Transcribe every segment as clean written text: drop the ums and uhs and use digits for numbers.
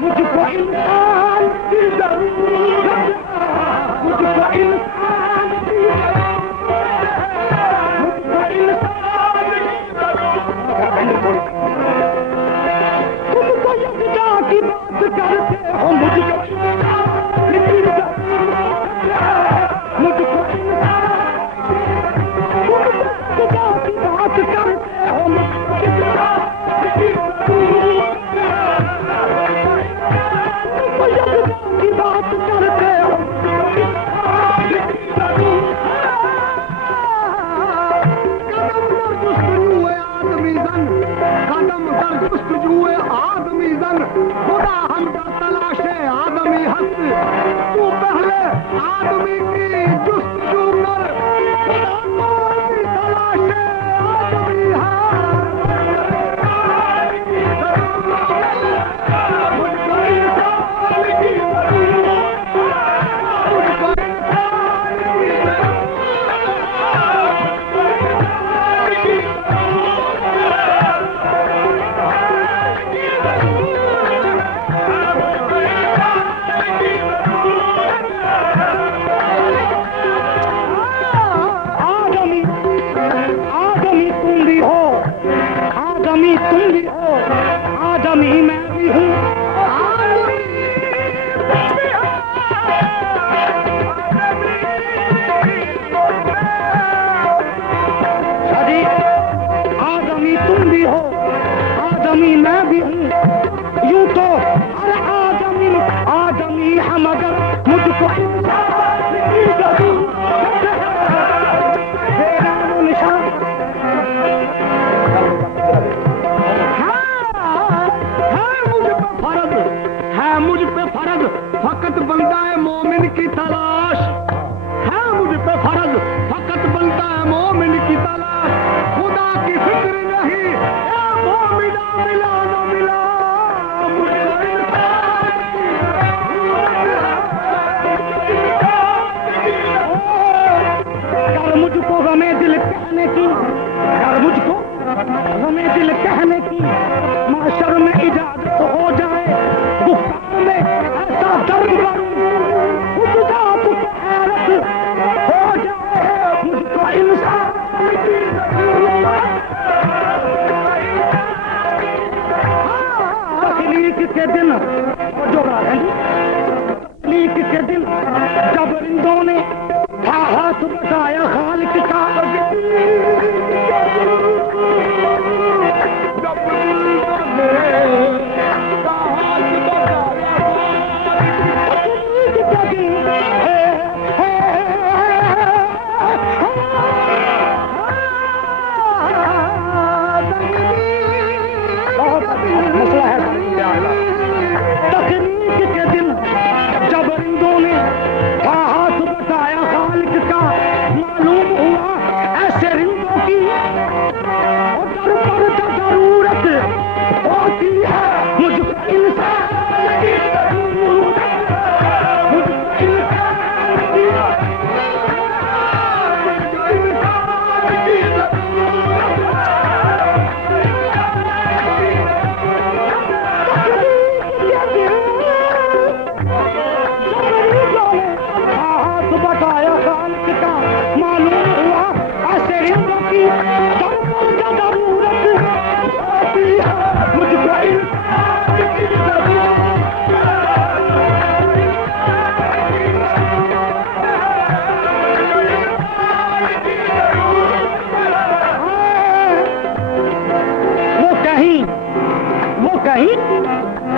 मुझको इंसान की जरूरत, मुझको इंसान की जरूरत, मुझको इंसान की जरूरत। तुमको यज्ञ की बात करते हो, मुझको इंसान की जरूरत, मुझको इंसान की बात करते हो, मुझको इंसान की जरूरत, की बात करते हो। कदम दर जुस्तजुए आदमी जन, खुदा हमदा तलाशे आदमी हस्त। तू पहले आदमी की जुस्तजू कर, खुदा की तलाशे आदमी तुम भी हो, आदमी मैं भी हूँ। आदमी तुम भी हो, आदमी मैं भी हूँ। यूं तो अरे आदमी आदमी हम, अगर मुझको इंसान की जरूरत है, निशान मुझ पे फर्ज, फकत बनता है मोमिन की तलाश है। मुझ पे फर्ज, फकत बनता है मोमिन की तलाश। खुदा की फिक्र नहीं, ए मोमिना मिला न मिला, मुझको इंसान की कर मुझको गमे दिल कहने की, कर मुझको गमे दिल कहने की। माशर में इजाजत हो जाए, गुफ्तार में ऐसा दर्द करूं, खुदा को हैरत हो जाए। मुझको इंसान की जरूरत, तकलीफ के दिन जो तकलीफ के दिन जब रिंदों ने था हाथ बटाया खालिक का, तकनीक के दिन जब रिंदों ने था हाथ बटाया खालिक का, मालूम हुआ ऐसे रिंदों की दर पर जरूरत होती है। मुझको इंसान की जरूरत, मुझको इंसान की हाथ बटाया खालिक का, मालूम हुआ ऐसे रिंदों की दर पर जरूरत होती है। मुझको इंसान की जरूरत,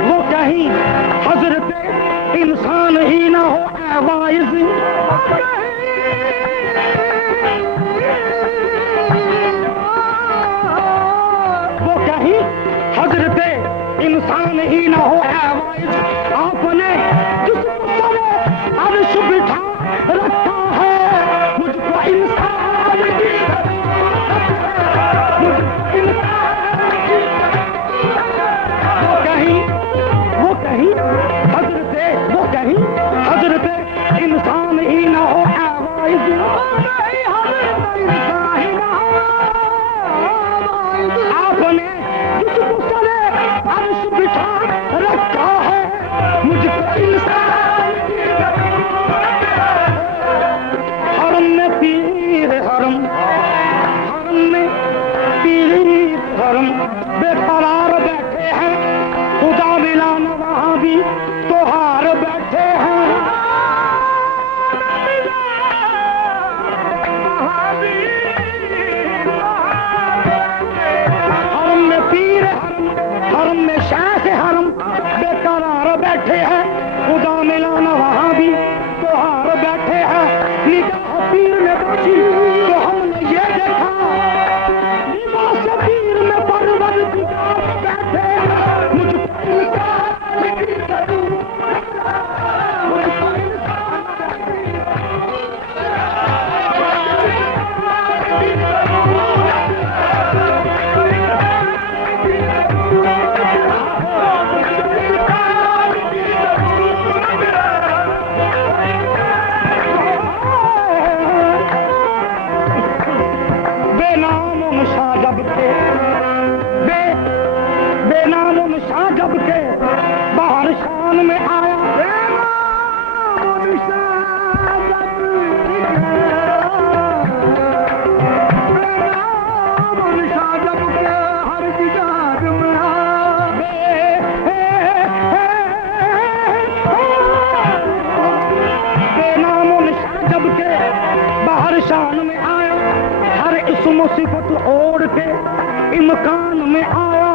वो कहीं हजरत इंसान ही ना हो ऐवाइज़, वो कहीं हजरत इंसान ही ना हो ऐवाइज़। आपने जिसको सरे अर्श बिठा रखा है, मुझको इंसान की जरूरत है, मुझको इंसान की वो कहीं हजरत इंसान ही ना हो ऐवाइज़, आपने जिसको सरे बेकरार बैठे हैं, खुदा मिला न वहां भी तो हार बैठे हैं। हरम में पीर हरम में शाह हरम बेकरार बैठे हैं, खुदा मिला न वहां भी तो हार बैठे हैं। निगाह पीर ने बची तो हमने ये देखा, लिबास पीर में परवरदिगार बैठे हैं। मुझको जब के बाहर शान में आया, जब के हर जिगार में बेनामो निशान जब के बाहर शान में आया, हर इस्म सिफत ओढ़ के इम्कान में आया।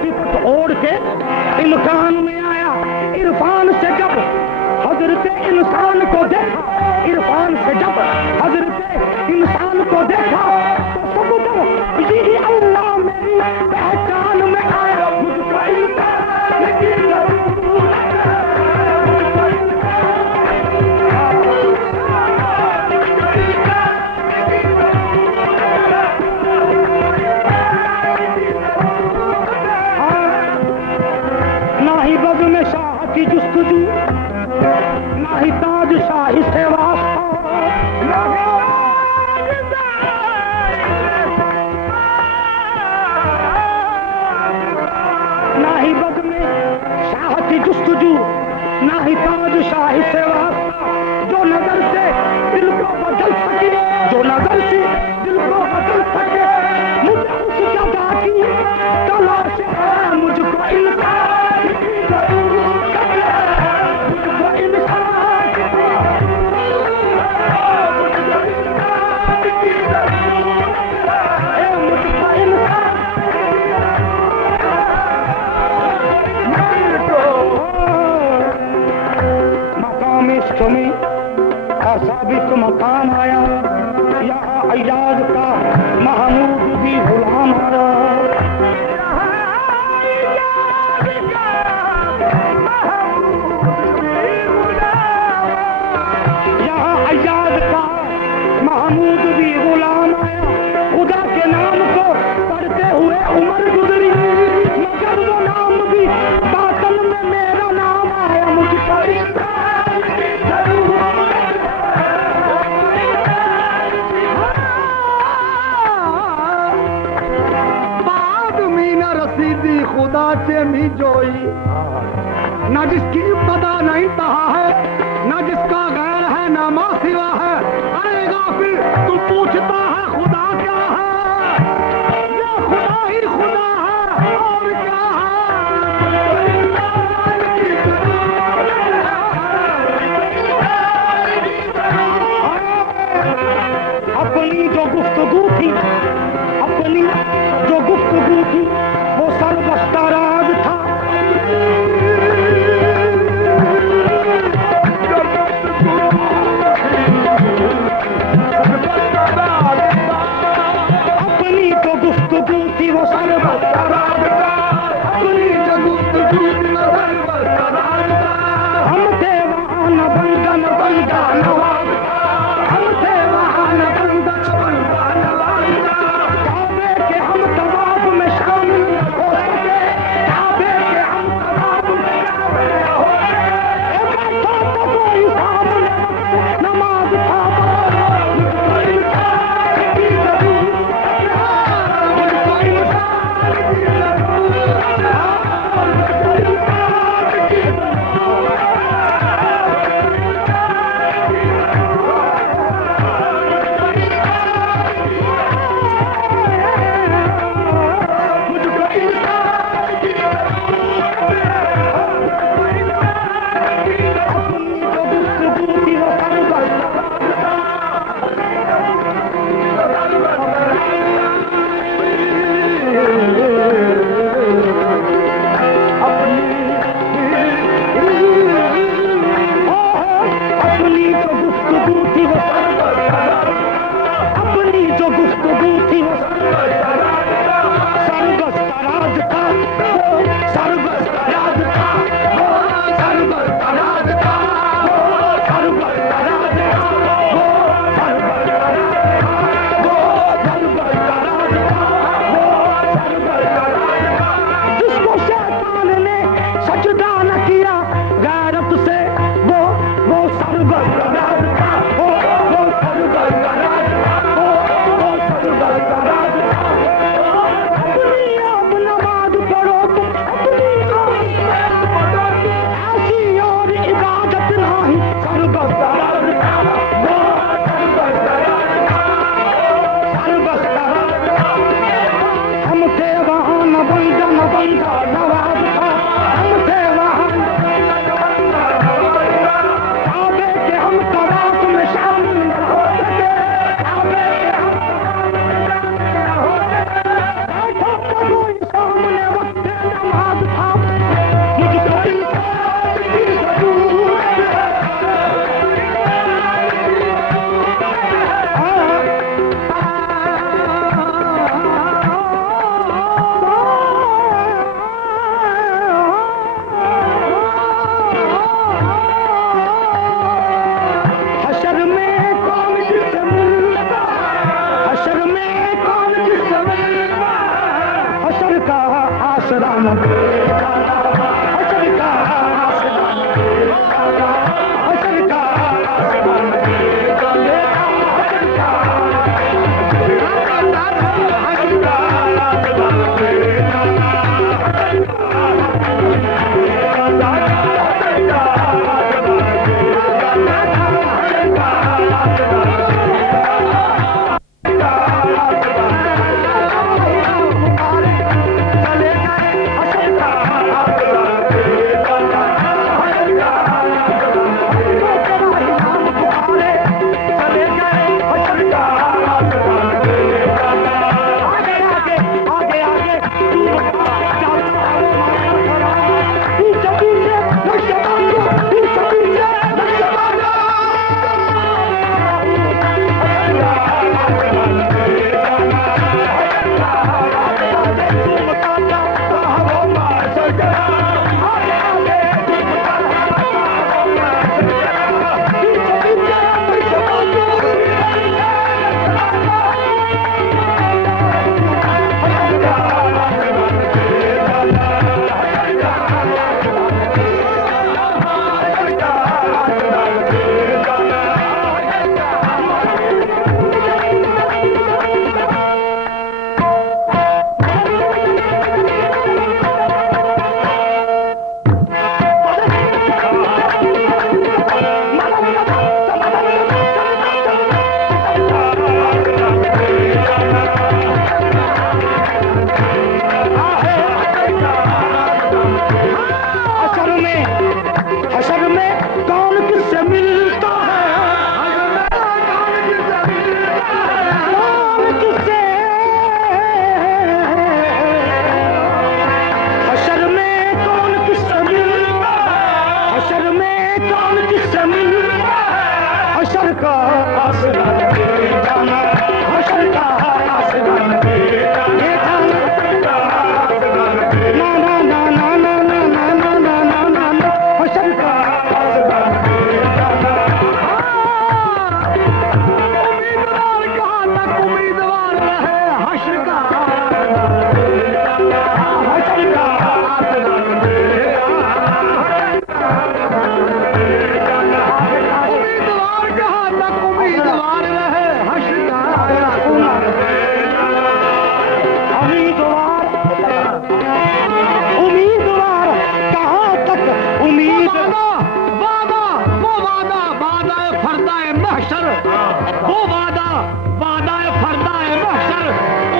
सिफत ओढ़ के इम्कान में आया। इरफान से जब हजरत इंसान को देखा, इरफान से जब हजरत इंसान को देखा तो सब जब यही अल्लाह मेरी पहचान में आया। की जुस्तजू ना ही ताज शाही से वास्ता, ना ही बद में शाह की जुस्तजू ना ही ताज शाही से वास्ता। जो नजर से दिल को बदल सके, जो नजर से दिल को बदल सके, मुझे उस जगह की तलाश है। मुझको इंसान में साबित मकान आया, यहाँ अयाज का महमूद भी गुलाम आया। यहाँ अयाज का महमूद भी गुलाम आया। खुदा के नाम को पढ़ते हुए उम्र गुजरी, मगर वो नाम भी बातन में मेरा नाम आया। मुझको खुदा से भी जोई, ना जिसकी पता नहीं तहा है, ना जिसका गैर है, ना माँ सिवा है। अरे गाफिल तू पूछता है खुदा क्या है? ये खुदा ही खुदा है और क्या है। अपनी जो गुफ्तगू थी, अपनी जो गुफ्तगू थी वो सरबस्ता राज था। अपनी जो गुफ्तगू थी वो सरबस्ता राज था। हशर में कौन किससे मिलता है, कौन किससे, हशर में कौन किससे मिलता है, हशर में कौन किससे मिलता है, हशर का आसरा जाना, हशर का आसरा ना ना ना ना ना ना ना ना ना ना ना ना हशर का आसरा उम्मीदवार कहाँ तक उम्मीदवार रहे, हशर का हशर का आसरा उम्मीदवार कहाँ तक उम्मीदवार रहे, हशर का उम्मीदवार उम्मीदवार कहाँ तक उम्मीद, वादा वो वादा वादा फरदाए महशर, वो वादा वादा फरदाए महशर,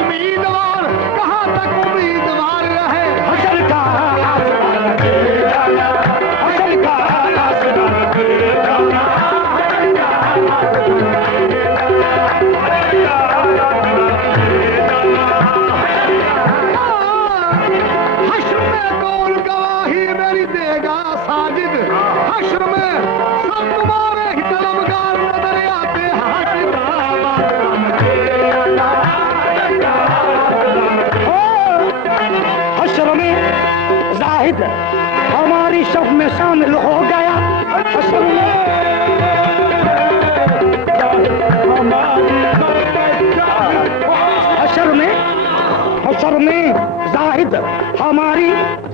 उम्मीदवार कहाँ तक उम्मीदवार रहे, हशर का आसरा हशर का आसरा हश्र में कौन गवाही मेरी देगा साजिद, हश्र में सब तुम्हारे ही तलबगार नजर आते, हश्र में जाहिद हमारी शफ में शामिल हो गया, हश्र में हशर में जाहिद हमारी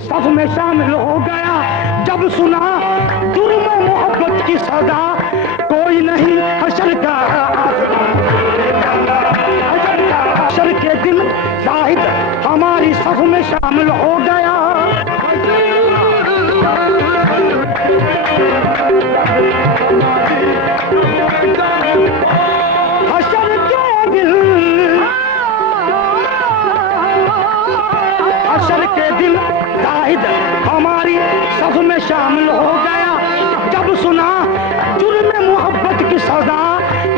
सफ में शामिल हो गया, जब सुना जुर्म मोहब्बत की सजा, कोई नहीं हशर का आसरा, हशर के दिन जाहिद हमारी सफ में शामिल हो गया, हशर के दिन हशर के दिन जाहिद हमारी सफ में शामिल हो गया, जब सुना जुर्म मोहब्बत की सजा,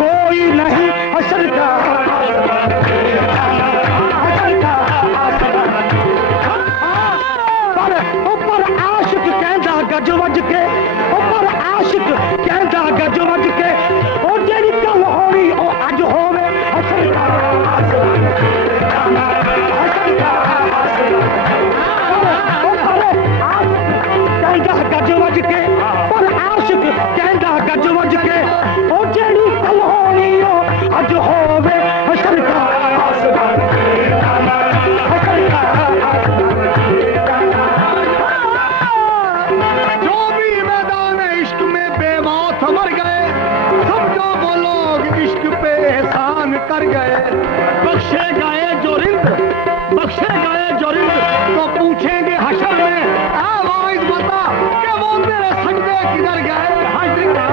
कोई नहीं हशर का पर ऊपर आशिक कहता गजवज के, ऊपर आशिक कहता गजवज के, ओ जेरी कल होनी ओ अज होवे, हशर का गजवज के, पर आशिक कहता गजवज के, ओ जेड़ी कल होनी ओ अज होवे, हशर का आसरा हशर का जो भी मैदान इश्क में बेमौत मर गए, समझो वो लोग इश्क पे एहसान कर गए, बख्शे गए जो रिंद, बख्शे गए जो रिंद, तो पूछेंगे हशर में, आवाज़ बता कि वो तेरे सजदे किधर गए, हशर का